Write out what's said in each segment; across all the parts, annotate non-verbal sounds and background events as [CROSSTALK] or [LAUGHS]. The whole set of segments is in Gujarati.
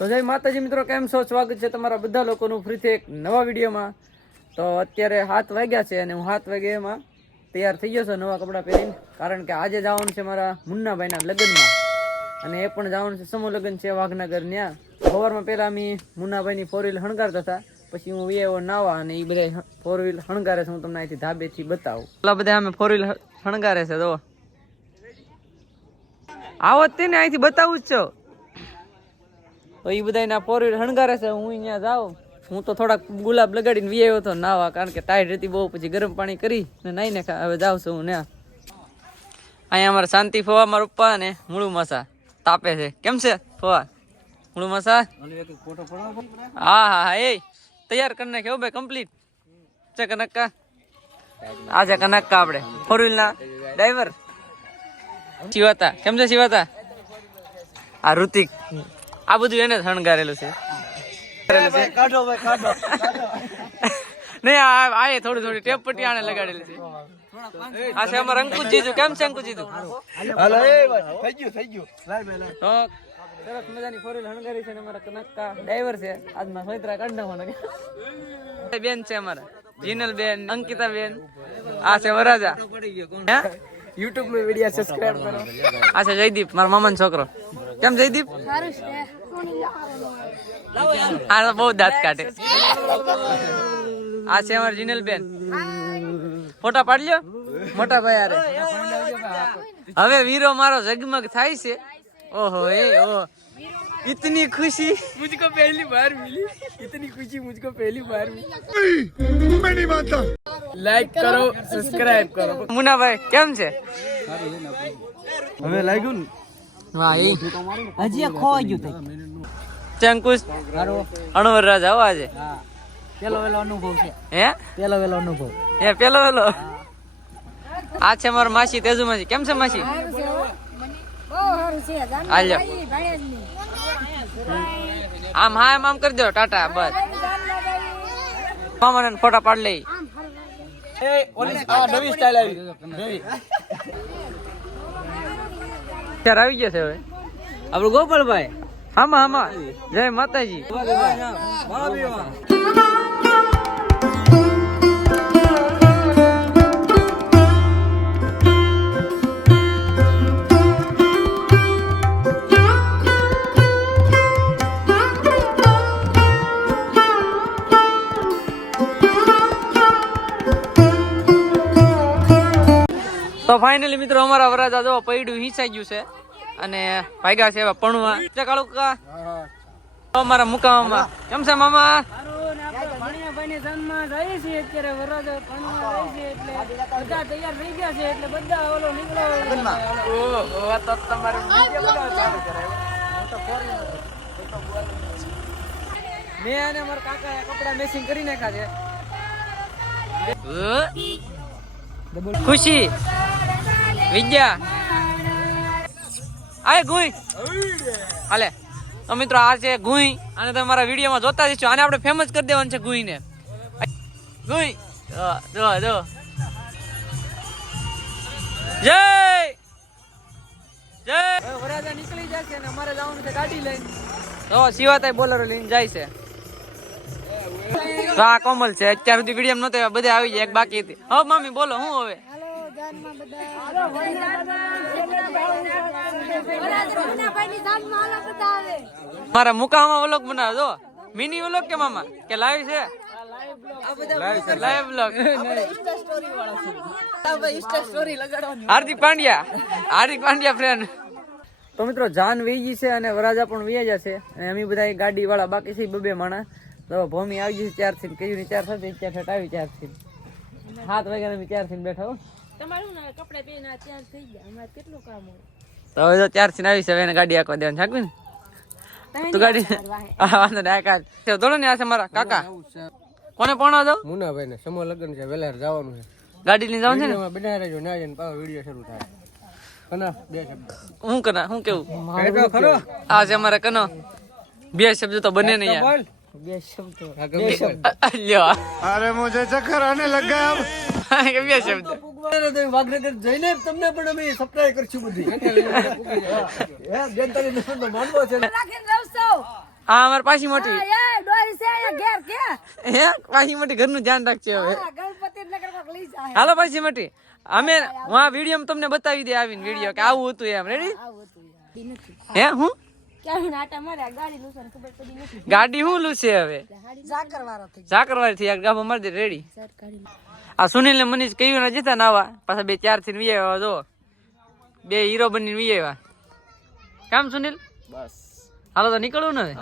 તો જય માતાજી મિત્રો, કેમ છો? સ્વાગત છે તમારા બધા લોકોનું ફરીથી એક નવા વિડીયોમાં. તો અત્યારે હાથ વાગ્યા છે અને હું હાથ વાગે વાગ્યામાં તૈયાર થઈ ગયો છું નવા કપડાં પહેરીને, કારણ કે આજે જવાનું છે મારા મુન્નાભાઈના લગ્નમાં. અને એ પણ જવાનું છે સમૂહ લગ્ન છે વાઘનગર ત્યાં. સવારમાં પહેલાં અમે મુન્નાભાઈની ફોર વ્હીલ હણગારતા હતા, પછી હું એ નાવા અને એ બધા ફોર વ્હીલ હણગારે છે, હું તમને અહીંથી ધાબેથી બતાવું. પેલા બધા અમે ફોર વ્હીલ હણગારે છે તો આવો જ તેને અહીંથી બતાવું જ છો. તો એ બધા ફોર વ્હીલ હણગારે છે, હું અહીંયા જાઉં. હું તો થોડાક ગુલાબ લગાડીને વી આવ્યો હતો નાવા, કારણ કે ટાઈટ હતી બહુ, પછી ગરમ પાણી કરી ને નાઈ ને હવે જાઉં છું હું ને અહીંયા અમારે શાંતિ ફવા મારા પપ્પા ને મૂળું મસા તાપે છે. કેમ છે ફવા? મૂળું મસા? હા હા હા, એ તૈયાર કરી નાખ્યો ભાઈ કમ્પ્લીટ છે કનક્કા? છે કનક્કા આપણે ફોર વ્હીલ ના ડ્રાઈવર શિવાતા, કેમ છે શિવાતા? આ ઋતિક. આ બધું એને શણગારેલું છે. કાઢો ભાઈ કાઢો. [LAUGHS] નહીં આ એ થોડી થોડી ટેપ પટ્ટી આને લગાડેલી છે. આ છે અમારા અંકુજ જીજુ કેમ છે અંકુજ જીજુ હાલો એ થઈ ગયું થઈ ગયું. લાય ભાઈ લાય સરસ મજાની ફોર હણગારી છે ને અમારા કનક્કા. ડ્રાઈવર છે. આજમાં સોયત્રા કાઢ નાખવાના બેન છે અમારા. જીનલ બેન અંકિતા બેન આ છે વરાજા. હે? યુટ્યુબમાં વિડિયો સબસ્ક્રાઇબ કરો. આ છે જયદીપ મારા મામાનો છોકરો. કેમ જયદીપ? આ તો બહુ દાંત કાઢે આ છે અમારી જીનલ બેન ફોટા પાડ લ્યો મોટા ભાઈ આરે હવે વીરો મારો જગમગ થાય છે ઓહો એ ઓહો इतनी खुशी मुझको पहली बार मिली इतनी खुशी मुझको पहली बार मिली मैं नहीं मानता लाइक करो सब्सक्राइब करो મુનાભાઈ કેમ છે હવે લાગ્યું ને વાહ એ હજી ખોવાઈ ગયું તઈ ચંકુશ અણવર રાજા આવો આજે. પેલો વેલો અનુભવ છે. હે? પેલો વેલો અનુભવ. હે પેલો વેલો? આ છે મારા માસી તેજુ માસી કેમ છે માસી? હાલ્યો આમ હા એમ આમ કરી દો ટાટા બસ. મામાને ફોટા પાડ લઈ. એ ઓલી આ નવી સ્ટાઇલ આવી. નવી. ત્યારે આવી ગયા છે હવે. આપણું ગોપાલભાઈ. હામાં આમાં. જય માતાજી. તો ફાઇનલી મિત્રો અમારા વરાજા જો પૈડું હિંચાઈ ગયું છે. અને ભાગ્યા છે એવા પણવા. ચકાળું કા અમારા મુકામમાં. કેમ છે મામા? મેં અને મારા કાકા કપડા મેચિંગ કરી નાખ્યા છે ખુશી. વિદ્યા. આય ગુઈ. હાલે. તો મિત્રો આ છે ગુઈ અને તમે મારા વિડીયોમાં જોતા જ છો આને આપણે ફેમસ કરી દેવાનું છે ગુઈને. ગુઈ. જો જો જય! જય! વરાજા નીકળી જશે અને અમારે જવાનું છે ગાડી લઈને. તો શિવાતાઈ બોલરો લઈને જાય છે. તો આ કોમલ છે. અત્યાર સુધી વીડિયો નતો બધા આવી જાય. એક બાકી હતી. હવે મામી બોલો હું હવે? મારા મુકામાં વ્લોગ બનાવો જો. મિની વ્લોગ કે મામા? કે લાઈવ છે? લાઈવ હાર્દિક પાંડ્યા. હાર્દિક પાંડ્યા ફ્રેન્ડ તો મિત્રો જાન વેજી છે અને વરાજા પણ વેજા છે. અને અમે બધા ગાડી વાળા બાકી છે બબે માણા તો ભૂમિ આવી જશે ચારથી કયું ચાર થતી ચાર ઠેઠ આવી ચારથી સાત વાગ્યા અમે ચારથી બેઠા તમારું કપડા બે ના ચાર થઈ ગયા. અમારે કેટલું કામ હોય? તો હવે તો ચારથી આવી છે એને ગાડી આખવા દેવાની છાકવી ને? તું ગાડી વાંધો ને આકાર દોડો ને આ છે મારા કાકા. કોને પણ દો મુનાભાઈ ને સમૂહ લગ્ન છે વેલા જવાનું છે. ગાડી લઈને જવાનું છે ને? બના રહેજો ના જઈને પાછો વીડિયો શરૂ થાય. કના? બે શબ્દ. હું કના? હું કેવું? કહે તો ખરો? આ છે અમારા કનો. બે શબ્દ તો બને નહીં યાર. બોલ. બે શબ્દો. હા, ગમે અરે મુझे ચક્કર આને લગ [LAUGHS] બે શબ્દ. વાઘનગર જઈને તમને પણ અમે સપ્લાય કરશું બધી. [LAUGHS] હે. બેન તારી નસલ માનવો છે. હા આ અમારે પાછી મોટી. એ ડોહી છે અહીંયા ઘેર કે હે પાછી મોટી ઘરનું ધ્યાન રાખજે હવે. હાલો પાછી મોટી. અમે હું આ વીડિયો તમને બતાવી દે આવીને વીડિયો કે આવું હતું એમ. રેડી હે હું. ગાડી શું ખબર પડી હું લૂસે હવે? ઝાકરવાળો થઈ ઝાકરવાળી થઈ ગાભો મારી દે રેડી આ સુનિલ ને મનીષ કહ્યું ના જતા નાવા. પાછા બે ચારથી વી આવ્યા જો. બે હીરો બનીને વી આવ્યા કેમ સુનિલ? બસ. હાલો તો નીકળવું ને હવે?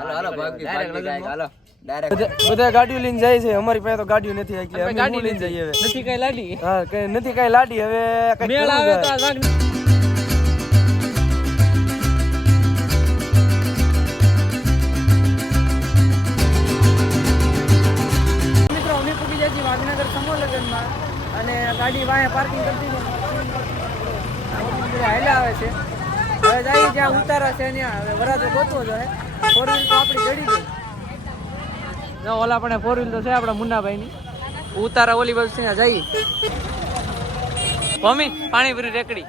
બધા ગાડીઓ લઈને જાય છે. અમારી પાસે તો ગાડીઓ નથી એટલે ગાડી લઈને જઈએ. હવે. નથી કઈ લાડી? હા કઈ નથી કઈ લાડી. હવે મેળ આવે તો આ ગાડી વાહે પાર્કિંગ બધા હાલ્યા આવે છે. હવે જાય જ્યાં ઉતારા છે ત્યાં. હવે વરાજો ગોતવો જોઈએ ફોર વ્હીલ તો આપણી ચડી ગઈ જો ઓલા પણ ફોર વ્હીલ તો છે આપણા મુન્નાભાઈની. ઉતારા ઓલી બાજુ ત્યાં જઈએ મમ્મી પાણી ભરી રેકડી.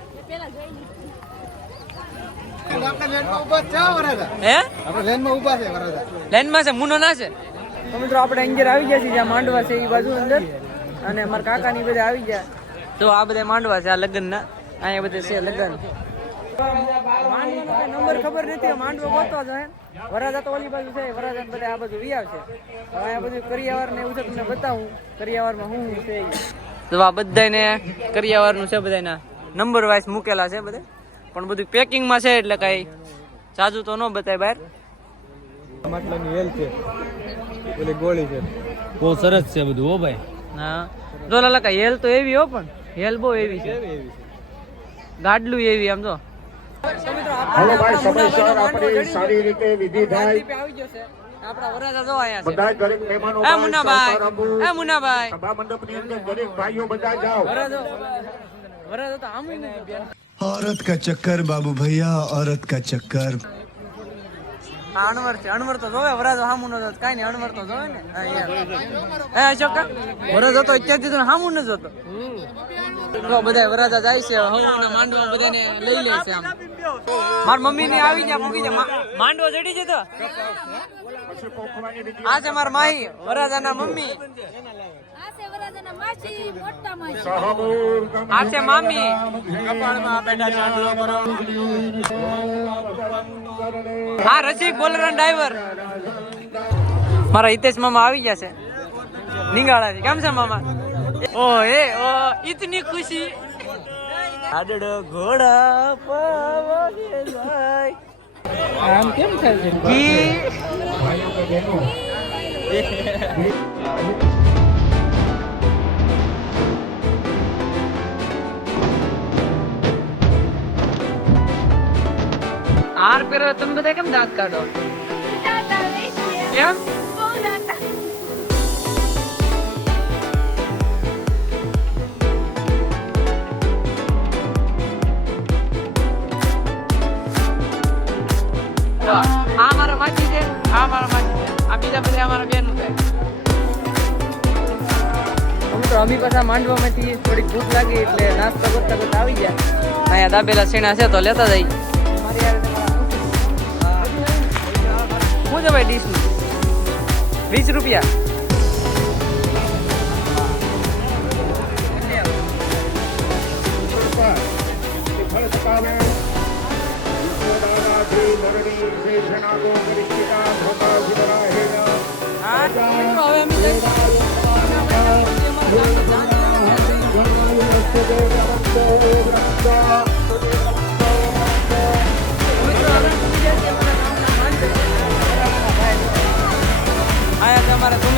હે? લાઈનમાં છે મુનો ના છે. મિત્રો આપણે અંદર આવી ગયા છીએ જ્યાં માંડવા છે એ બાજુ અંદર. અને મારા કાકાની બધા આવી ગયા. તો આ બધા માંડવા છે આ લગ્નના. અહીંયા બધા છે લગ્ન. નંબર ખબર નથી માંડવો ગોતો જાય. વરાજા તો ઓલી બાજુ છે વરાજા બધા આ બાજુ વિયાવ છે. હવે અહીંયા બધું કરિયાવાર ને એવું છે તમને બતાવું. કરિયાવારમાં શું શું છે તો આ બધાને કરિયાવારનું છે બધાના નંબર વાઇઝ મૂકેલા છે બધા. પણ બધું પેકિંગમાં છે એટલે કઈ જાજુ તો ન બતાય બહાર. માટલાની હેલ છે ગોળી છે. બહુ સરસ છે બધું હો ભાઈ. હા જો લલકા હેલ તો એવી હો પણ હેલ બહુ એવી છે ગાડલું એવી આમ જો હાલો ભાઈ સમયસર આપણી સારી રીતે વિધિ થાય આવી ગયો છે આપણા વરાજા જો અહીંયા છે બધા દરેક મહેમાનો એ ભાઈ મુન્નાભાઈ સહકાર આપવું. એ મુન્નાભાઈ સભા મંડપની અંદર દરેક ભાઈઓ બધા જાઓ વરાજો વરાજો તો આમ નથી બેન औरत का चक्कर बाबू भैया औरत का चक्कर આ અણવર છે. અણવર તો જોવે કાઈ નહીં અણવર તો જોવે ને? હા, અશોક વરાજો તો અત્યારથી તો ન જોતો તો બધા વરાજા જાય છે હવના માંડવા બધાને લઈ લે છે આમ. માર મમ્મી ને આવી જાય માંડવો ચડી જતો? આ છે મારા માહી વરાજાના મમ્મી. આ છે. મામી. હા રસિક બોલરા ડ્રાઈવર મારા હિતેશ મામા આવી ગયા છે. નિંગાળા છે કેમ છે મામા? ઓ હે ઓ ઇતની ખુશી. આડડો ઘોડા જાય. આમ કેમ થાય છે? હાર પહેરો તમે બધા કેમ દાંત કાઢો કેમ આ મારા માસી છે આ મારા માસી છે આ બીજા બધા અમારા બેન છે તો અમી પાછા માંડવામાંથી થોડીક ભૂખ લાગી એટલે નાસ્તો કરતા કરતા આવી ગયા. અહીંયા દાબેલા છીણા છે તો લેતા જઈ શું છે ભાઈ ડીશનું. વીસ રૂપિયા.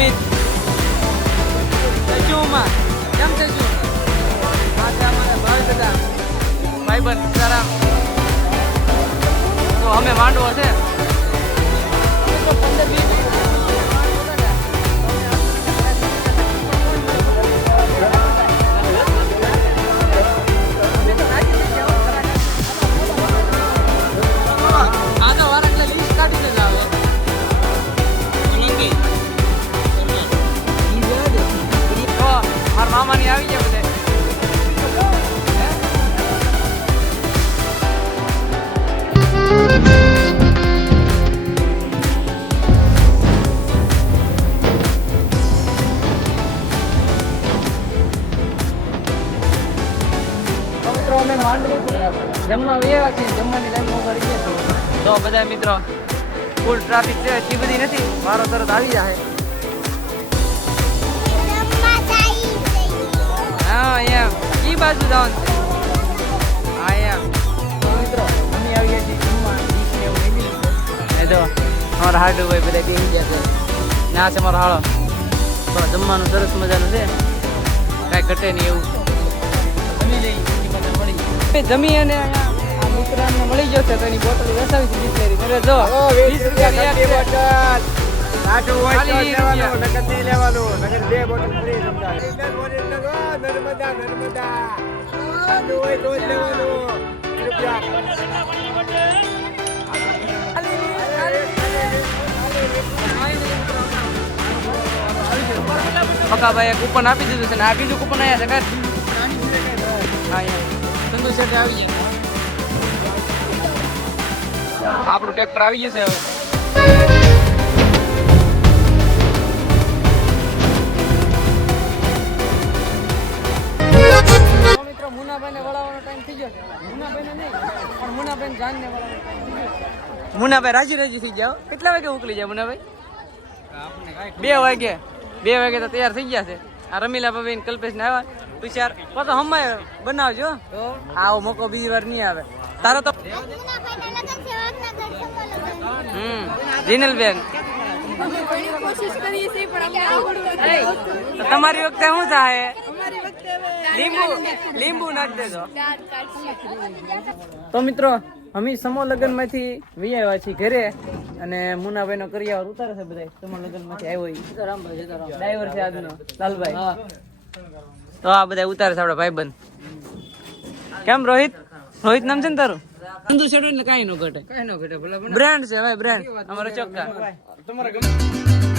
અમારા સુમિત સજુમાં કેમ સજુ આ છે અમારા ભાઈ દાદા. ભાઈબંધ સીતારામ. તો અમે માંડવો છે. જમવા વ્યવા છે જમવાની છે. તો બધા મિત્રો ફૂલ ટ્રાફિક છે એટલી બધી નથી. મારો તરત આવી જાય હા એમ ઈ બાજુ જવાનું છે? હા એમ તો મિત્રો અમે છીએ જમવા. એ તો અમારા હાડુ ભાઈ બધા બેસી ગયા છે. ના છે મારો હાળો. તો જમવાનું સરસ મજાનું છે. કાંઈ ઘટે નહીં એવું. જમી લઈ મળી જમી અને અહીંયા મિત્રાને મળી તો એની બોટલ છે બિસ્લેરી જો વીસ પકાભાઈએ કૂપન આપી દીધું છે ને આ બીજું કૂપન અહીંયા છે કાંઈ? હા, અહીંયા. આવી જાય. આપણું ટ્રેક્ટર આવી જશે હવે. મુનાભાઈને વળાવવાનો ટાઈમ થઈ ગયો. છે મુનાભાઈને નહીં પણ મુનાભાઈ જાનને વળાવવાનો ટાઈમ થઈ ગયો. મુનાભાઈ રાજી રાજી થઈ જાઓ. કેટલા વાગે ઉકલી જાય મુનાભાઈ? બે વાગે. બે વાગે તો તૈયાર થઈ ગયા છે. આ રમીલા ભાઈ ને કલ્પેશ ને આવ્યા. તુષાર પાછો હમાય બનાવજો. આવો મોકો બીજી વાર નહીં આવે. તારો તો હમ. જીનલ બેન કોશિશ કરીએ છીએ પણ અમને આવડતું તો તમારી વખતે શું થાય લીંબુ લીંબુ નાખી દેજો. તો મિત્રો અમે સમો લગ્નમાંથી વી આવ્યા છીએ ઘરે અને મુનાભાઈ નો કરિયાવર ઉતારે છે બધા સમો લગ્નમાંથી આવ્યો. ડ્રાઈવર છે આજનો. લાલભાઈ. તો આ બધા ઉતારે છે ભાઈ ભાઈબંધ. કેમ રોહિત? રોહિત નામ છે ને તારું? ચંદુ શેડો એટલે કઈ નો ઘટે. કઈ નો ઘટે ભલા બ્રાન્ડ છે ભાઈ બ્રાન્ડ અમારો ચોક્કા તમારા ગમે